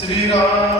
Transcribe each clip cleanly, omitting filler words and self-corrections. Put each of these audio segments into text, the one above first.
Sri Ram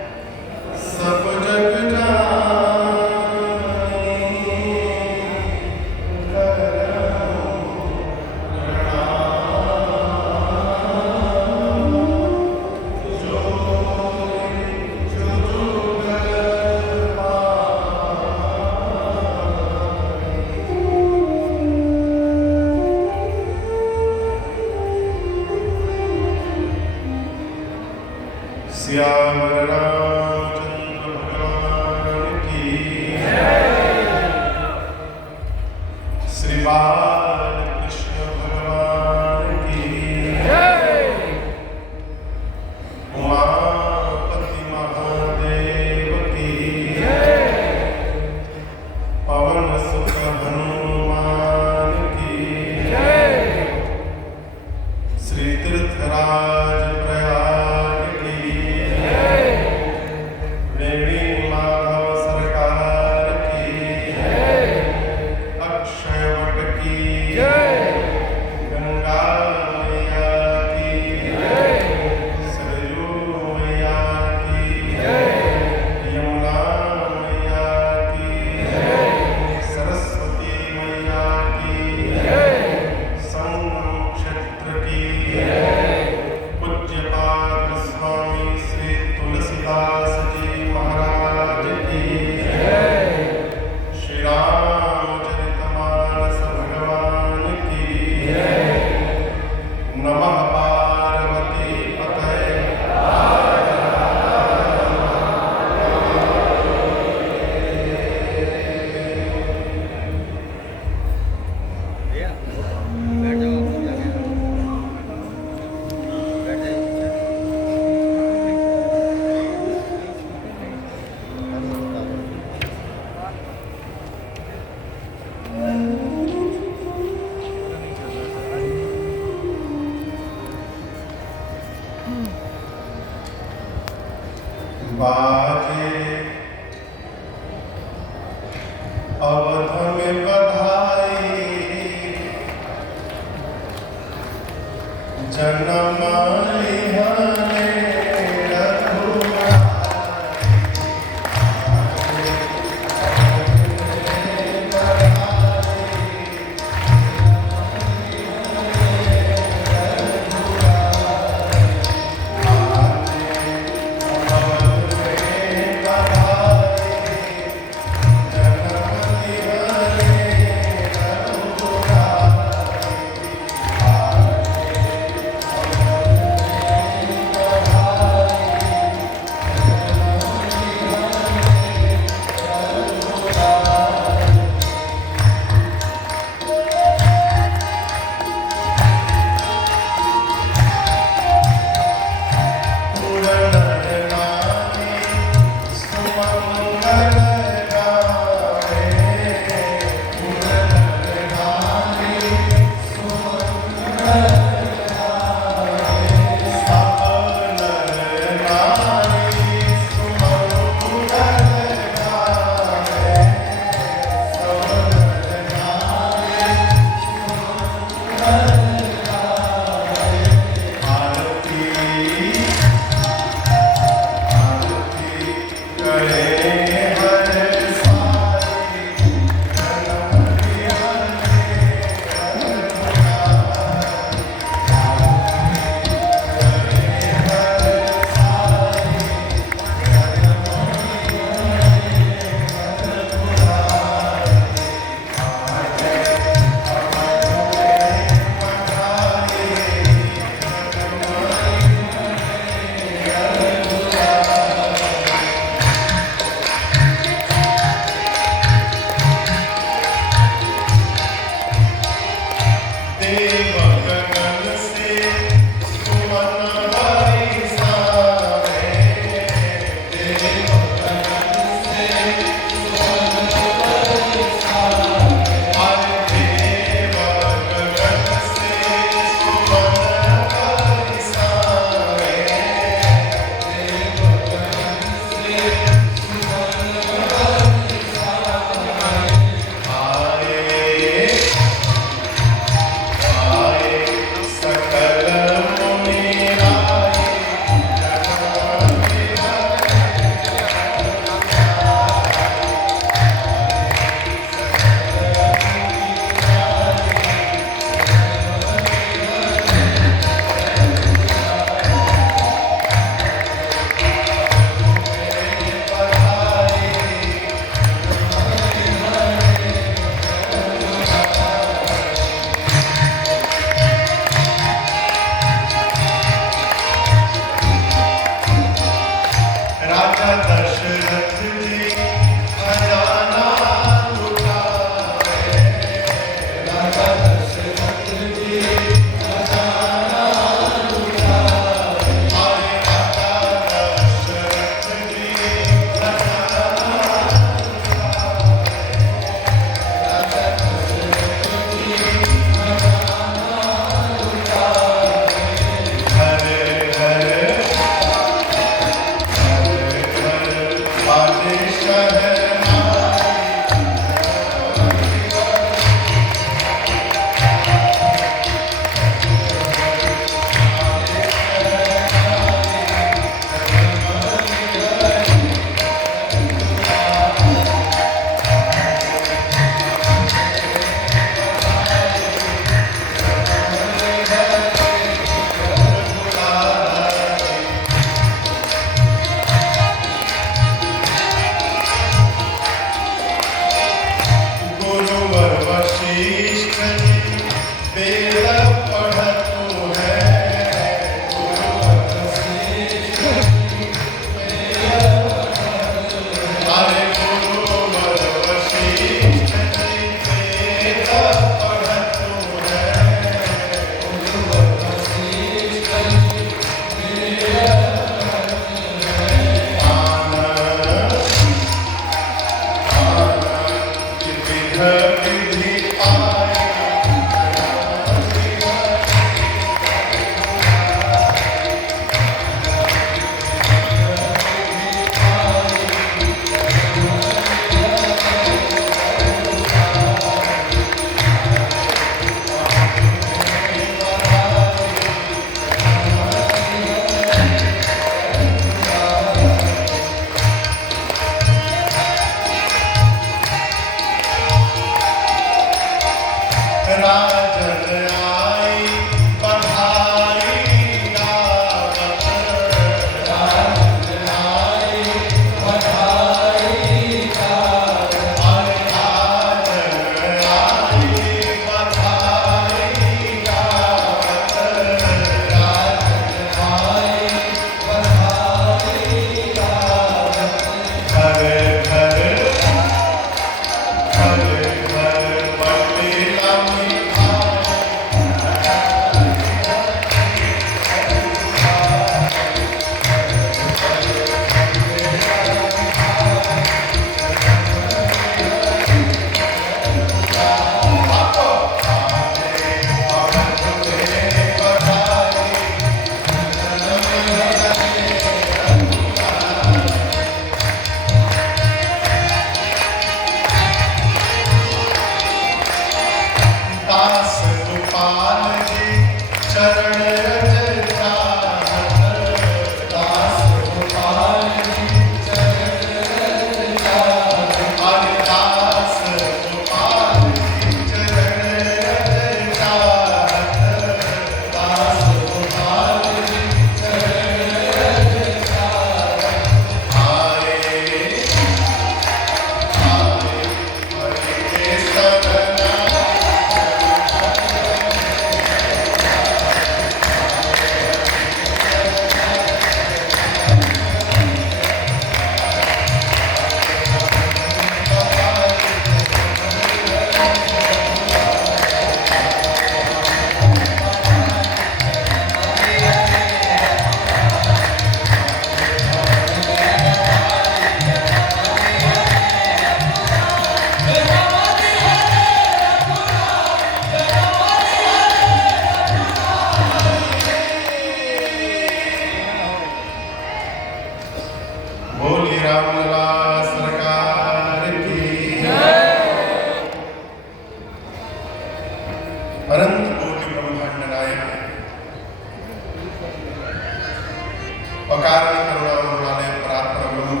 पकार करुणामृणालय परात्परब्रह्म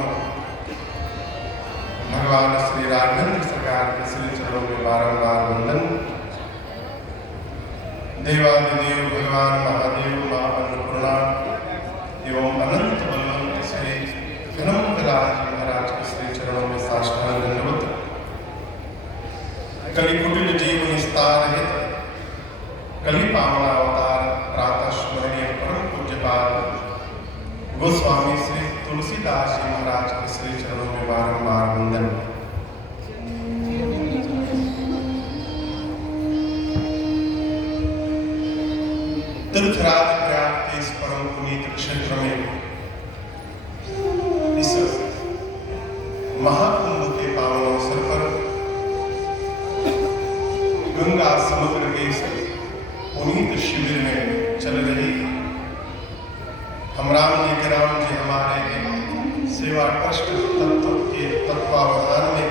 भगवान श्री राघवेंद्र सरकार के श्री चरणों में बारंबार वंदन। देवादिदेव भगवान महादेव मां अन्नपूर्णा एवं अनंत बलवंत श्री हनुमंतलाल जी महाराज के श्री चरणों में साष्टांग दंडवत। कलि कुटिल जीव निस्तार हित कलि पावन अवतार प्रातः स्मरणीय परम पूज्यपाद गोस्वामी श्री तुलसीदास जी महाराज के श्री चरणों में बारंबार वंदन। तीर्थराज प्रयाग के इस परम पुनीत क्षेत्र में इस महाकुंभ के पावन अवसर पर गंगा समुद्र के इस पुनीत शिविर में चल रही हम राम जी के राम जी हमारे सेवा ट्रस्ट तत्व के तत्वावधान में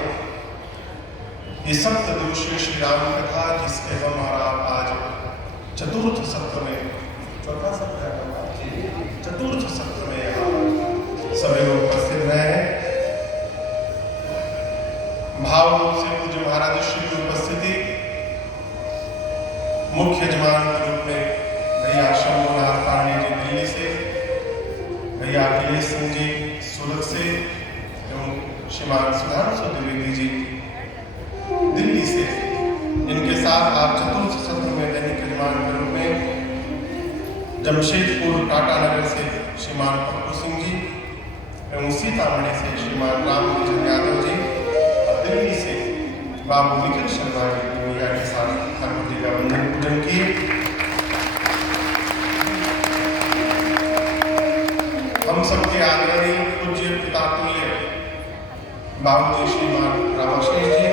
ये सप्तदिवसीय श्री राम कथा जिसके हम और आप आज चतुर्थ सत्र में चौथा सत्र है चतुर्थ सत्र में यहाँ सभी लोग उपस्थित रहे हैं। भाव रूप से पूज्य महाराज श्री की उपस्थिति मुख्य यजमान के रूप में भैया शंभुनाथ पांडे जी दिल्ली से, भैया अखिलेश सिंह जी सूरत से एवं श्रीमान सुधांशु द्विवेदी जी दिल्ली से, इनके साथ आप चतुर्थ सत्र में दैनिक यजमान के रूप में जमशेदपुर टाटा नगर से श्रीमान पप्पू सिंह जी एवं सीतामढ़ी से श्रीमान रामकिशन यादव जी और दिल्ली से बाबू निखिल शर्मा जी भैया के साथ ठाकुर जी का वंदन पूजन किए। हम सबके आदरणीय पूज्य पिता तुल्य बाबूजी श्रीमान रामाशेष जी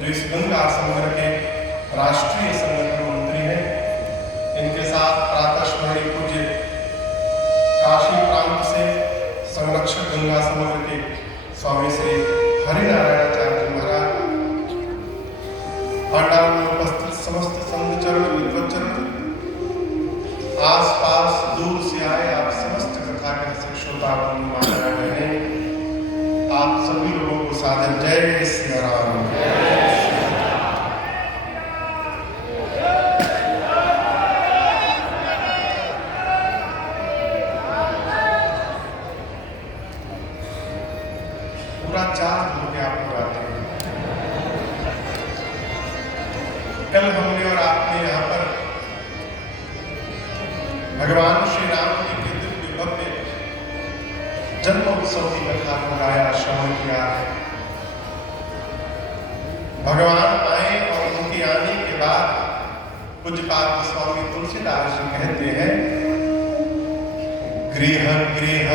जो इस गंगा संघ के राष्ट्रीय संगठन मंत्री हैं, इनके साथ प्रातः स्मरणीय पूज्य काशी प्रांत से संरक्षक गंगा समग्र के स्वामी श्री हरिनारायणाचार्य जी महाराज, पांडाल में उपस्थित समस्त संत चरण विद्वचरण, आस पास दूर से आए आप समस्त कथा के रसिक श्रोता बहने, आप सभी लोगों को सादर जय श्री राम। पूरा 4 हो गया आपको बातें। कल हमने और आपने यहाँ पर भगवान श्री राम जी के दिव्य भव्य जन्म उत्सव की कथा को गाया, श्रवण किया। भगवान आए और उनके आने के बाद पूज्यपाद स्वामी तुलसीदास जी कहते हैं, गृह गृह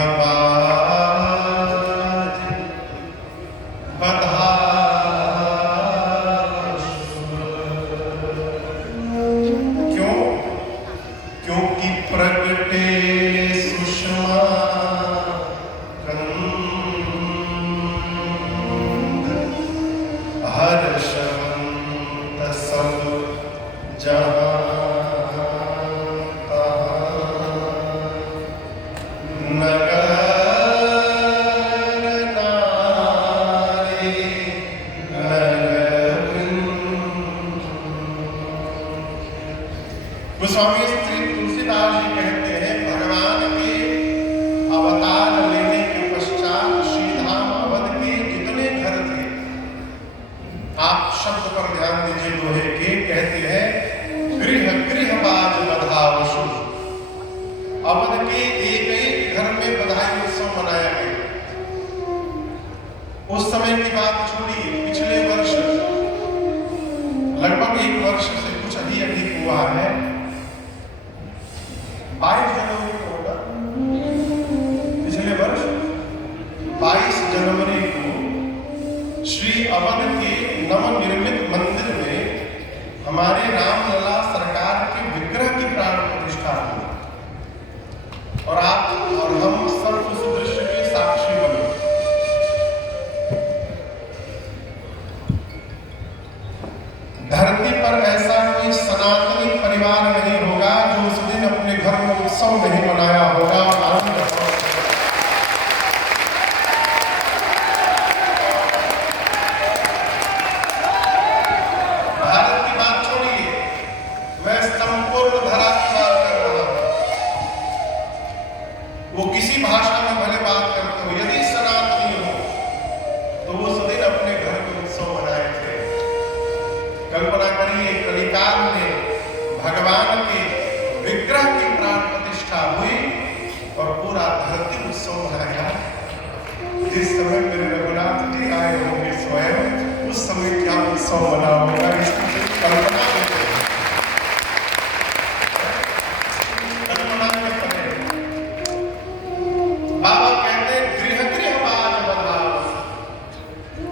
गोस्वामी श्री तुलसीदास जी कहते हैं, भगवान के अवतार लेने के पश्चात श्रीधाम अवध के जितने घर थे, आप शब्द पर ध्यान दीजिए दोहे के, कहते हैं गृह गृह बाज बधावशु। अवध के एक एक घर में बधाई उत्सव मनाया गया। उस समय की बात छोड़िए, पिछले वर्ष लगभग 1 वर्ष से कुछ अधिक हुआ है, 22 जनवरी को होगा, पिछले वर्ष 22 जनवरी को श्री अवध के नवनिर्मित मंदिर में हमारे रामलला सरकार के विग्रह की प्राण प्रतिष्ठा हुई और आप और हम सब उस दृश्य के साक्षी बने। धरती पर ऐसा कोई सनातनी परिवार नहीं होगा जो उस दिन अपने घर में उत्सव नहीं मनाया होगा और आनंद वो किसी भाषा में भले बात करते हो, यदि सनातनी हो तो वो सदैव अपने घर में उत्सव मनाए थे। कल्पना करिए, कलिकाल में भगवान के विग्रह की प्राण प्रतिष्ठा हुई और पूरा धरती उत्सव मनाया। जिस समय मेरे रघुनाथ जी आए होंगे स्वयं, उस समय क्या उत्सव मना होगा, इसकी कल्पना बाबा कहते हैं गृह गृह बाज बधाओ।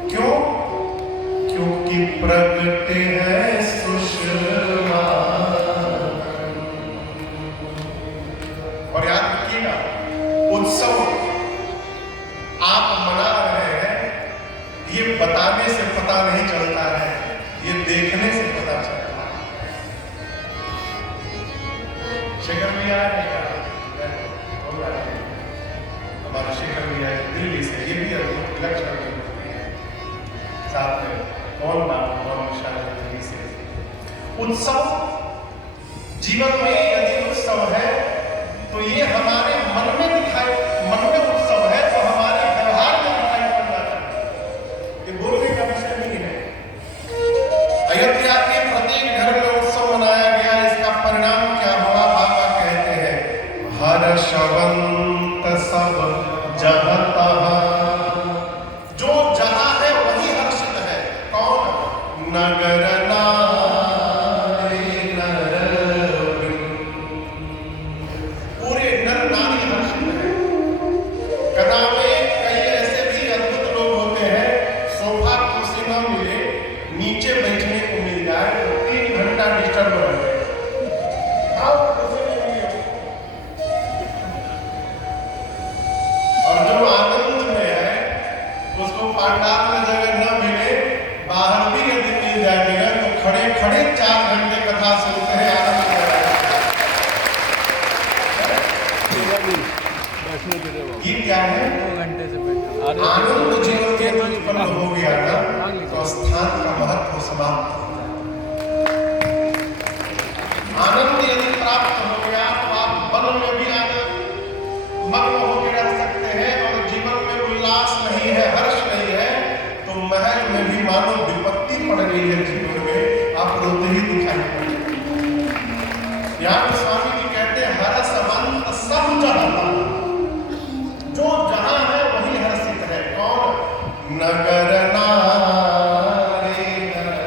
क्यों? क्योंकि प्रगटे है सुषमा। और याद रखिएगा, उत्सव आप मना रहे हैं, ये बताने से पता नहीं चलता है, ये देखने से पता चलता है। शेखर भी आए हमारा शेखर भी है दिल्ली से, ये भी अद्भुत लक्षण है। साथ में कौन बात कौन शायद दिल्ली से। उत्सव जीवन में यदि उत्सव है तो ये हमारे मन में दिखाई, मन में उत्सव है तो हमारे व्यवहार में दिखाई पड़ना चाहिए। ये बोलने का विषय नहीं है। अयोध्या के प्रत्येक घर में उत्सव मनाया गया, इसका परिणाम क्या हुआ? बाबा कहते हैं हर्षवंत सब जहाँ तहाँ, जो जहाँ है वही हर्षित है। कौन? नगर नारी नर, पूरे नर नारी हर्षित है। कथा में कई ऐसे भी अद्भुत लोग होते हैं, सोफा कुर्सी न मिले, नीचे बैठने को मिल जाए तो 3 घंटा डिस्टर्ब रहते हैं। और जो आनंद में है उसको पांडाल में जगह न मिले, बाहर भी यदि मिल जाएगा तो खड़े खड़े 4 घंटे कथा सुनते हैं, आनंद में ये क्या है? 2 घंटे से बैठा आनंद जीवन में उत्पन्न हो गया था तो स्थान का महत्व समाप्त हो गया। आनंद यदि प्राप्त हो गया तो आप वन में भी आनंद मग्न होकर रह सकते हैं, और जीवन में उल्लास नहीं है, हर्ष नहीं है तो महल में भी मानो विपत्ति पड़ गई है जीवन में, आप रोते ही दिखाई पड़ते। यहाँ स्वामी जी कहते हैं हर्षवंत सब जहाँ, जो जहाँ है वही हर्षित है। कौन? नगर नारी नर।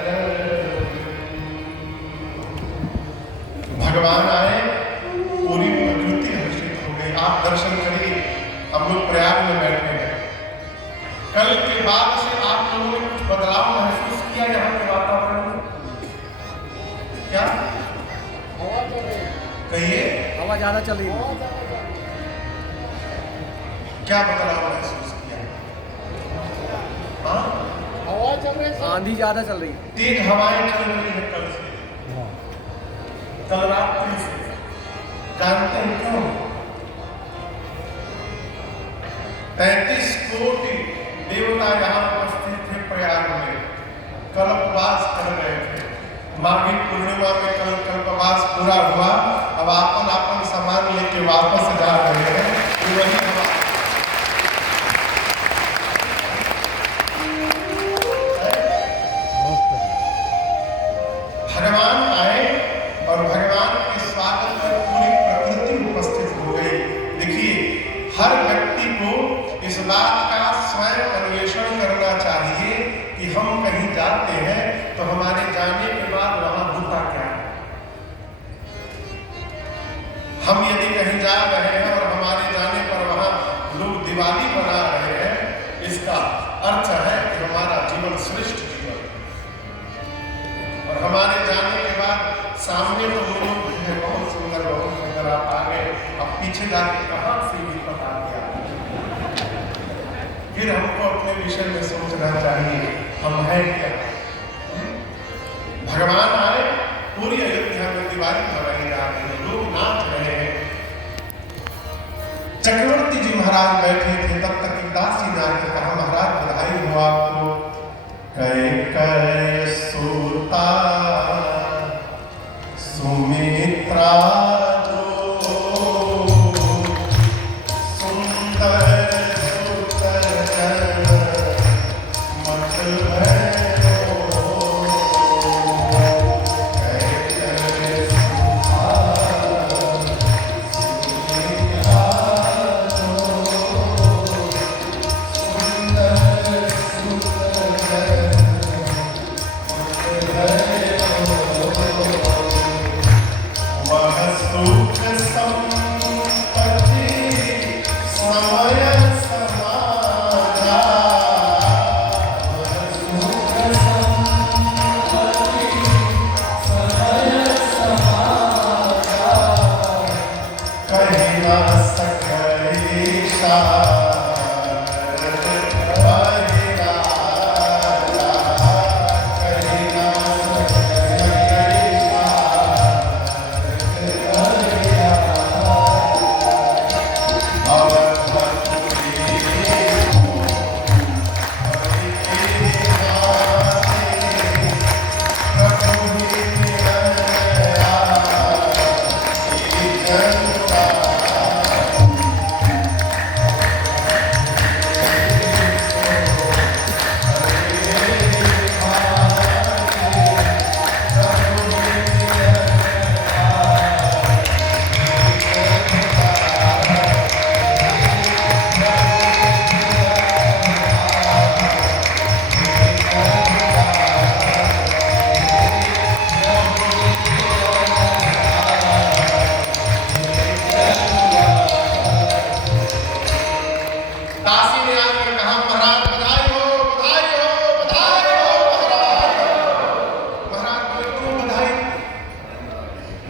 भगवान आए, पूरी प्रकृति हर्षित हो गई। आप दर्शन करिए, हम लोग प्रयाग में बैठे हैं, कल के बाद से आप लोगों ने कुछ बदलाव महसूस किया यहाँ के वातावरण में? क्या कहिए? हवा ज्यादा चल रही है। क्या बदलाव महसूस किया? हाँ, हवा चल रही है, आंधी ज्यादा चल रही है, तेज हवाएं चल रही है कल से, कल रात्रि से। जानते हैं क्यों? 33 कोटि देवता यहाँ उपस्थित थे प्रयाग में, कल्पवास कर रहे थे। माघी पूर्णिमा में कल कल्पवास पूरा हुआ, अब आपन सामान लेके वापस जा रहे हैं। वही भगवान आए और भगवान के स्वागत में पूरी प्रकृति उपस्थित हो गई। देखिए, हर व्यक्ति को इस बात का स्वयं अन्वेषण करना चाहिए कि हम कहीं जाते हैं तो हमारे जाने के बाद वहां होता क्या है। हम यदि कहीं जा रहे हैं और हमारे जाने पर वहां लोग दिवाली मना रहे हैं, इसका अर्थ है कि हमारा जीवन श्रेष्ठ जीवन, और हमारे जाने के बाद सामने तो लोग हैं बहुत सुंदर आप आ गए, अब पीछे जाके कहाँ से भी पता गया। फिर हमको अपने विषय में सोचना चाहिए, हम हैं क्या। भगवान आए, पूरी अयोध्या में दिवाली मनाई जा रही है, लोग नाच रहे हैं। चक्रवर्ती जी महाराज बैठे थे, तब तक दासी ने आके कहा महाराज बधाई हो आपको। कह सूता सुमित्रा जो कहे ना सके शारद कहे ना कहे ना सके दासी ने आकर कहा महाराज बधाई हो बधाई हो महाराज बोले क्यों बधाई?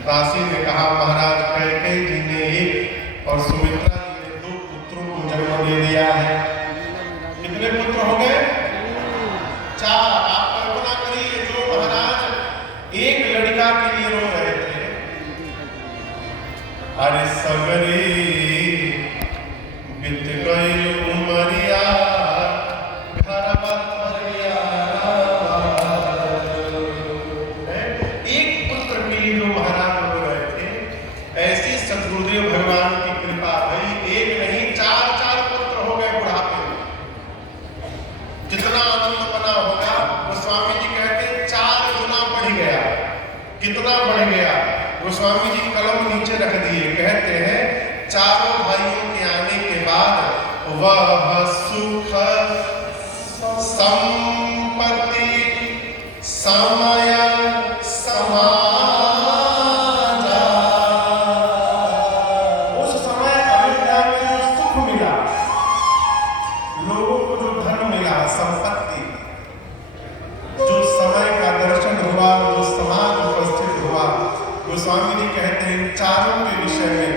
दासी ने कहा महाराज कैकेयी जी ने एक और सुमित्रा जी ने 2 पुत्रों को जन्म दे दिया है। कितने पुत्र हो गए? 4। आप कल्पना करिए जो महाराज एक लड़का के लिए रो रहे थे, अरे सगरे बीत गई उमरिया घरवा थरिया। एक पुत्र के लिए जो महाराज रो रहे थे, ऐसी सतगुरुदेव भगवान की कृपा भई, एक नहीं 4 पुत्र हो गए बुढ़ापे में। जितना आनंद बना होगा गोस्वामी जी कहते हैं 4 गुना बढ़ गया। कितना बढ़ गया? गोस्वामी जी कलम नीचे रख दिए, कहते हैं चारों भाइयों के आने के बाद वह सुख संपत्ति समय समाजा। उस समय अयोध्या में जो सुख मिला, लोगों को जो धन मिला, संपत्ति, जो समय का दर्शन हुआ, जो समाज उपस्थित हुआ, गोस्वामी जी कहते हैं इन चारों के विषय में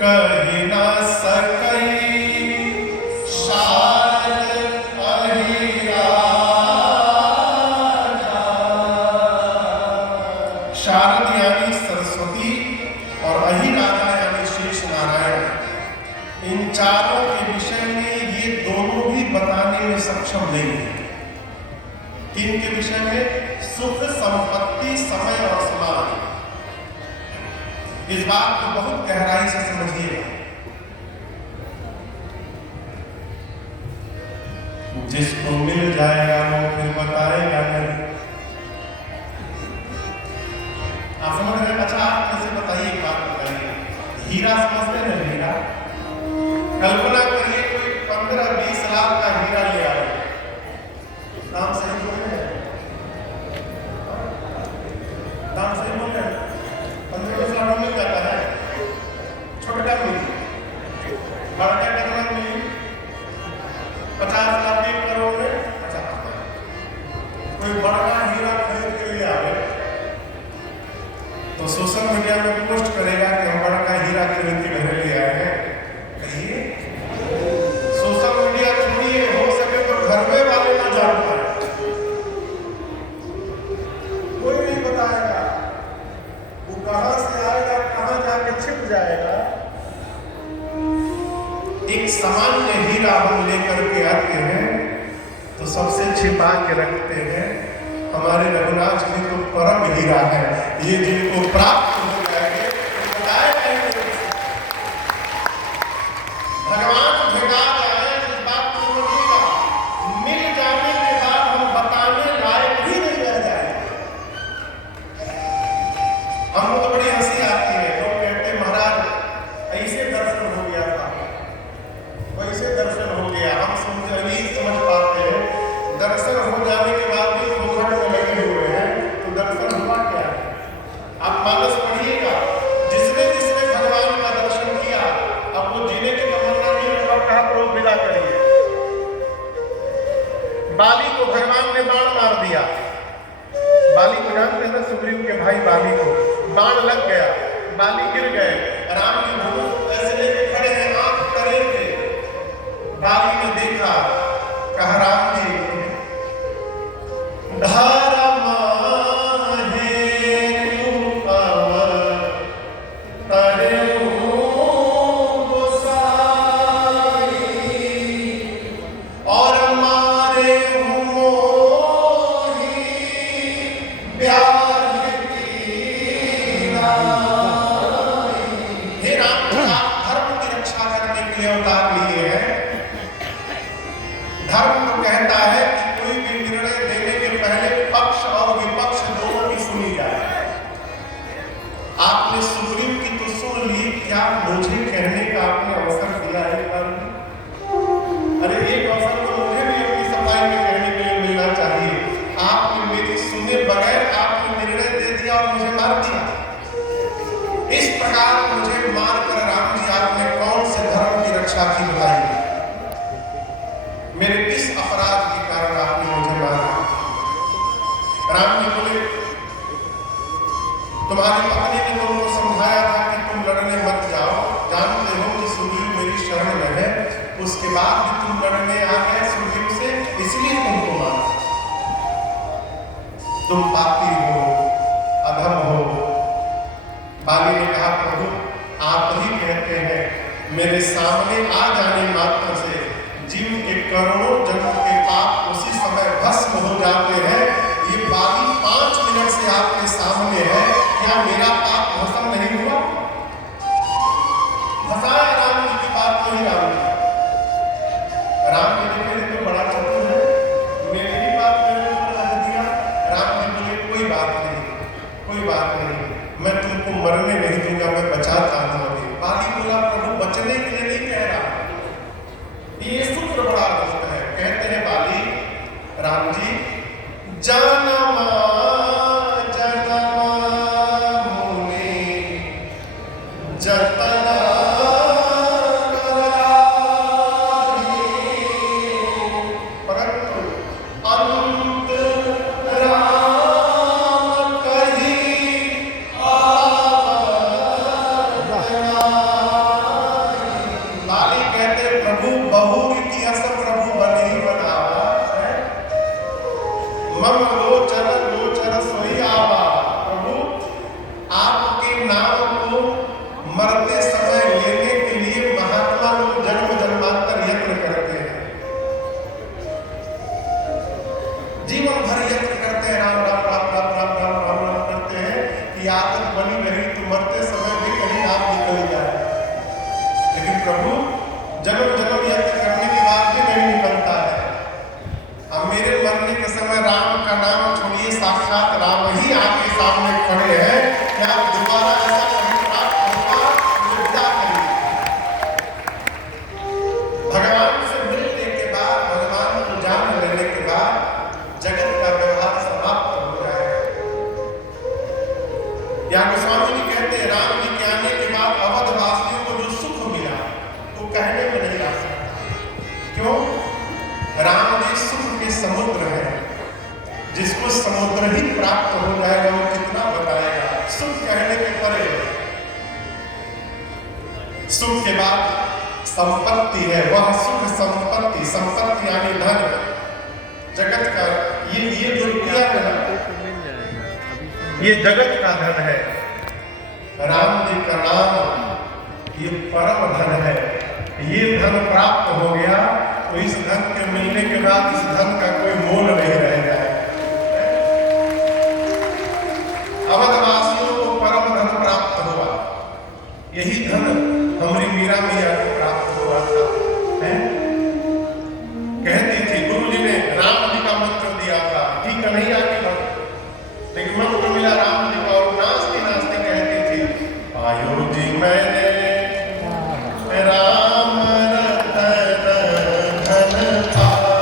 कहे ना सकई शारद अहिराजा। शारद यानी सरस्वती और अहिराजा यानी शेष नारायण। इन चारों के विषय में ये दोनों भी बताने में सक्षम नहीं है। किन के विषय में? सुख, संपत्ति, समय और समाज। इस बात को बहुत गहराई से समझिए। जिसको मिल जाएगा वो फिर बताएगा नहीं। आप समझ रहे? अच्छा आप कैसे बताइए, एक बात बताइए। हीरा समझते हैं? हीरा कल्पना करिए कोई 15-20 लाख का हीरा ले आए। नाम सही बोल रहे हैं? नाम सही बोल रहे हैं? 15-20 लाख मिल जाता है। छोटा मिल, बड़ा कितना मिल? 50 लाख, 1 करोड़ में 50 लाख। कोई बड़ा हीरा खरीद के लिए आए तो सोशल मीडिया में पोस्ट करेगा कि हम बड़ा हीरा खरीद के घर ले आए हैं। कहिए सोशल मीडिया छोड़िए, हो सके तो घर में वाले ना जान पाए, कोई नहीं बताएगा वो कहां से आएगा, कहां जाके छिप जाएगा। एक सामान्य हीरा हम लेकर के आते हैं तो सबसे छिपा के रखते हैं। हमारे रघुनाथ जी तो परम हीरा है, ये जिनको प्राप्त हो जाएंगे भगवान भेटा जाए। इस बात को समझिएगा, मिल जाने के बाद हम बताने लायक भी नहीं रह जाएंगे। हमको तो बड़ी हंसी आती है, लोग कहते महाराज ऐसे दर्शन हो गया था, वैसे दर्शन हो गया। हम नहीं समझ पाते हैं, दर्शन हो जाने के बाद भी पोखर में लगे हुए हैं, तो दर्शन हुआ क्या है? आप मानस पढ़िए मुझे कहने का आपने अवसर दिया है एक बार भी? अरे एक अवसर तो मुझे भी अपनी सफाई में कहने के लिए मिलना चाहिए। आपने मेरी सुने बगैर आपने निर्णय दे दिया और मुझे मार दिया। इस प्रकार मुझे मारकर राम जी आपने कौन से धर्म की रक्षा की बताई? मेरे किस अपराध के कारण आपने मुझे मारा? राम जी बोले, तुम्हारी पत्नी ने तुमको समझाया था कि तुम लड़ने मत जाओ, जानते हो कि सुग्रीव मेरी शरण में है, उसके बाद भी तुम लड़ने आ गए सुग्रीव से, इसलिए तुमको मारा। तुम पापी हो, अधम हो। बाली ने कहा, प्रभु आप ही कहते हैं मेरे सामने आ जाने मात्र से जीव के करोड़ों जन्म के पाप उसी समय भस्म हो जाते हैं। ये बाली 5 मिनट से आपके सामने है, क्या मेरा पाप भस्म नहीं हुआ? फंसाया राम जी की बात नहीं राम जी। राम जी देखे तो बड़ा चतुर है, मेरी ही बात मेरे ऊपर रख दिया। राम जी बोले, कोई बात नहीं, कोई बात नहीं, मैं तुमको मरने नहीं दूंगा, मैं बचाता हूं अभी। बाली बोला, प्रभु बचने के लिए नहीं कह रहा, ये सूत्र बड़ा गलत है। कहते हैं बाली, राम जी जनमा जनमा मुनि जतना परंतु अंत राम कही बाली कहते, प्रभु बहुरीति अस प्रभु बने बनावा, मम लोचन लोचन सोई आवा। प्रभु आपके नाम को मरते समय लेने के लिए महात्मा लोग जन्म जन्मांतर यत्न करते हैं, जीवन भर यत्न करते हैं, राम राम राम राम राम राम राम राम करते हैं कि आदत बनी रही तो मरते समय भी कहीं नाम निकल जाए। लेकिन प्रभु जन्म जन्म यत्न करने के बाद भी नहीं निकलता है। अब मेरे मरने के समय राम का नाम छोड़िए, साक्षात राम ही आपके सामने खड़े हैं, क्या दोबारा ऐसा कभी प्राप्त होगा? विदा करिए। भगवान से मिलने के बाद, भगवान को जान लेने के बाद जगत का व्यवहार समाप्त हो जाएगा। या गोस्वामी जी कहते हैं, राम जी के आने के बाद अवध वासियों को जो सुख मिला वो कहने में नहीं आ सकता। क्यों? राम जी सुख के समुद्र है, जिसको समुद्र ही प्राप्त हो जाएगा वो कितना बताएगा। सुख कहने के परे, सुख के बाद संपत्ति है, वह सुख संपत्ति, संपत्ति यानी धन, जगत का ये जो रुपया है ना, ये जगत का धन है। राम जी का नाम ये परम धन है। ये धन प्राप्त हो गया तो इस धन के मिलने के बाद इस धन का कोई मोल नहीं रह जाएगा। अवधवासियों को परम धन प्राप्त हुआ, यही धन हमारी मीरा मैया को प्राप्त हुआ था। कहती थी, गुरु जी ने राम जी का मंत्र दिया था कि कन्हैया की भक्त, लेकिन मंत्र मिला राम जी को और नाचते नाचते कहती थी, आयो जी मैंने राम रतन धन पाया।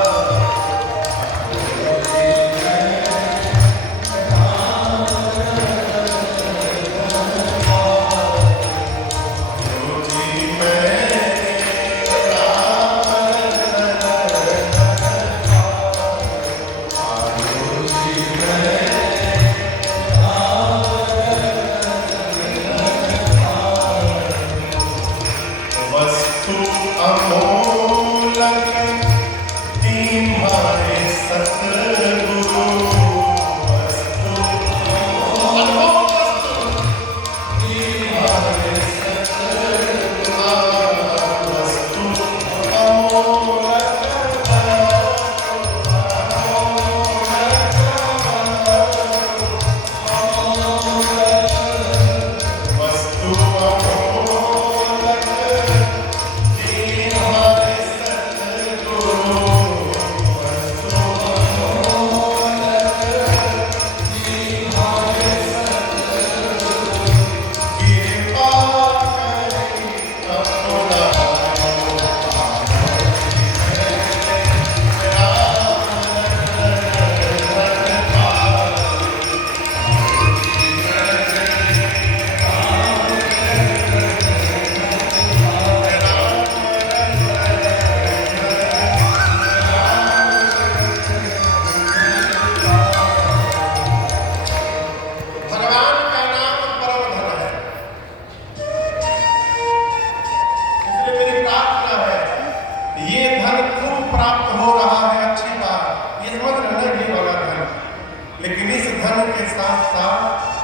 धन के साथ साथ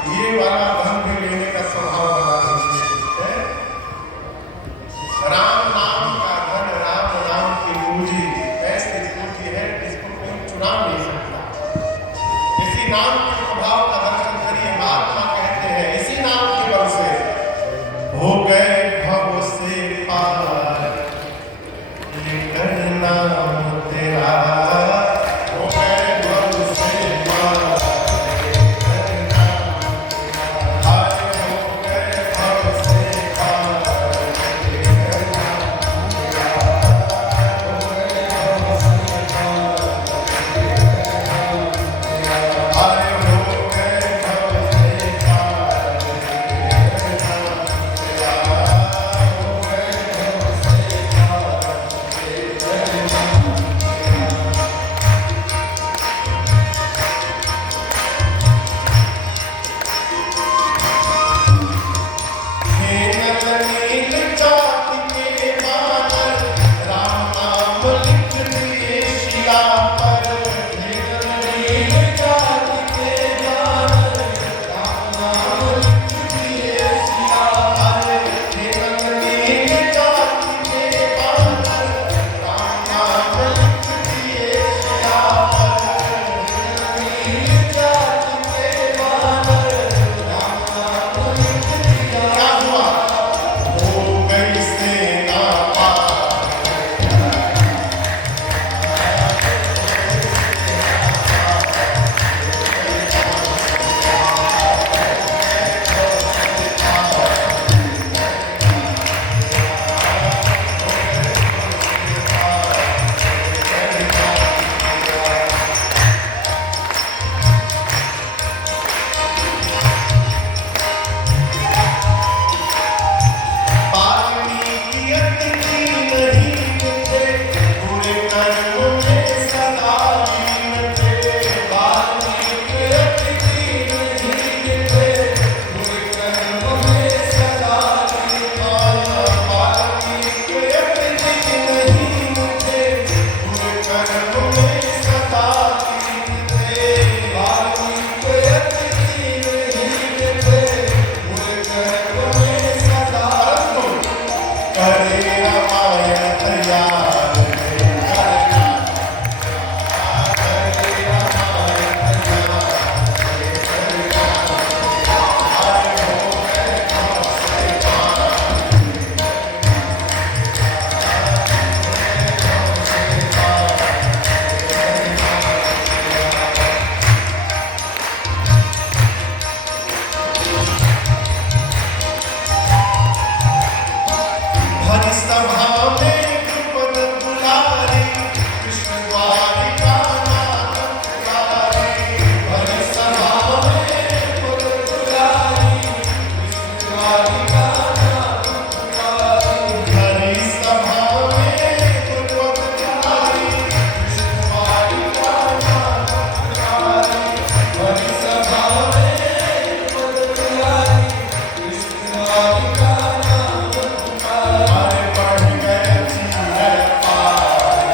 ये वाला धन भी लेने का स्वभाव बना दीजिए। राम नाम का धन, राम नाम की पूंजी ऐसी पूंजी है जिसको कोई चुरा नहीं सकता। इसी नाम के प्रभाव का दर्शन करिए। महात्मा कहते हैं इसी नाम के बल से हो गए भव से पार, लेकर नाम तेरा हो गए भव से पार, लेकर नाम तेरा। हाय हो गए भव से पार, लेकर नाम तेरा। हो गए भव से पार, लेकर नाम तेरा। हाय हो गए भव से पार, लेकर नाम तेरा। हो गए भव से पार, लेकर नाम हे नवनीत जाति के बानर, राम नाम लिख दिए शिला पर। हे नवनीत जाति के बानर, राम नाम लिख दिए शिला पर। हे नवनीत जाति के बानर, राम नाम लिख दिए शिला पर। हे नवनीत जाति के बानर, राम नाम लिख दिया। क्या हुआ? हो गई सेना पार, पालनी अतिथि नहीं थे, बुरे कर्म में सदा लीन थे। पालनी अतिथि नहीं थे, बुरे कर्म में सदा लीन थे। पालनी अतिथि नहीं थे, बुरे कर्म में सदा लीन थे। पालनी अतिथि नहीं थे, बुरे कर्म में सदा लीन थे। करे रामायण तैयार, करना करे रामायण तैयार, करना। हाय हो गए भव से पार, भरी सभा में द्रुपद दुलारी, कृष्ण द्वारिका नाथ पुरारी। भरी सभा में द्रुपद दुलारी, कृष्ण द्वारिका नाथ पुरारी। भरी सभा में द्रुपद दुलारी, कृष्ण द्वारिका नाथ पुरारी। भरी सभा में द्रुपद दुलारी, कृष्ण द्वारिका नाथ पुरारी। हाय बढ़ गए जीवन पार,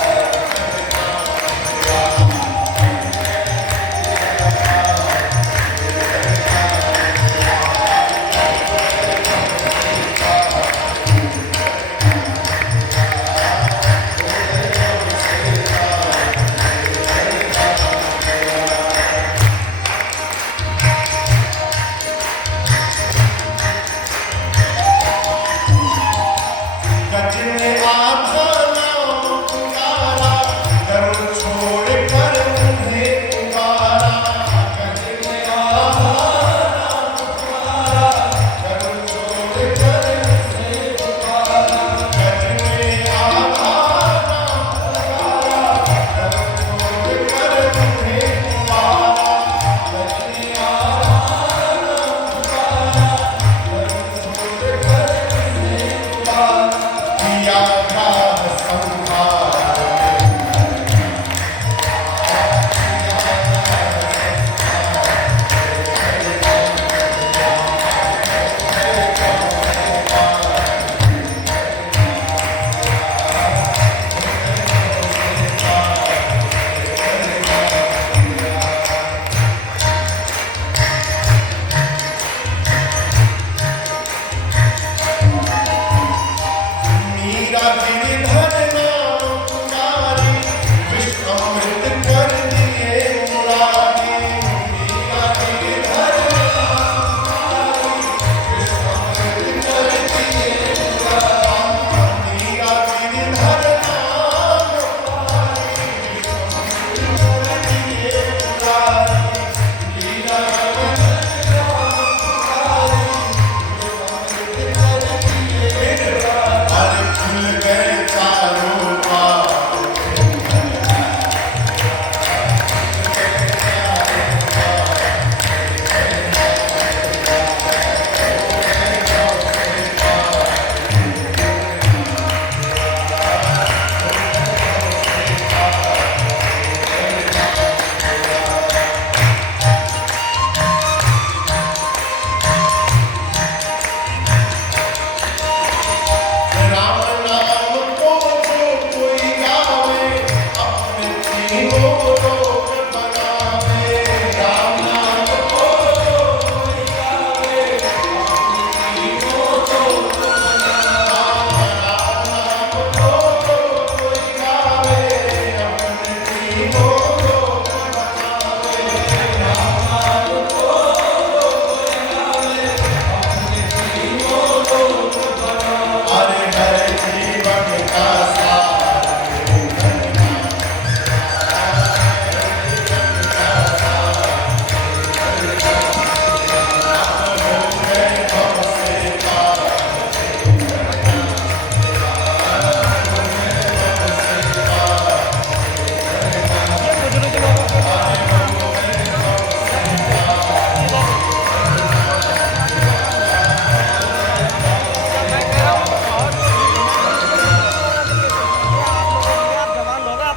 गज ने आधा नाम पुकारा, गरुड़ छोड़ कर उन्हें पुकारा। गज ने आधा नाम पुकारा, गरुड़ छोड़ कर उन्हें पुकारा। गज ने आधा नाम पुकारा, गरुड़ छोड़ कर उन्हें पुकारा। गज ने आधा नाम पुकारा, गरुड़ छोड़ कर उन्हें पुकारा। किया था हीरा जी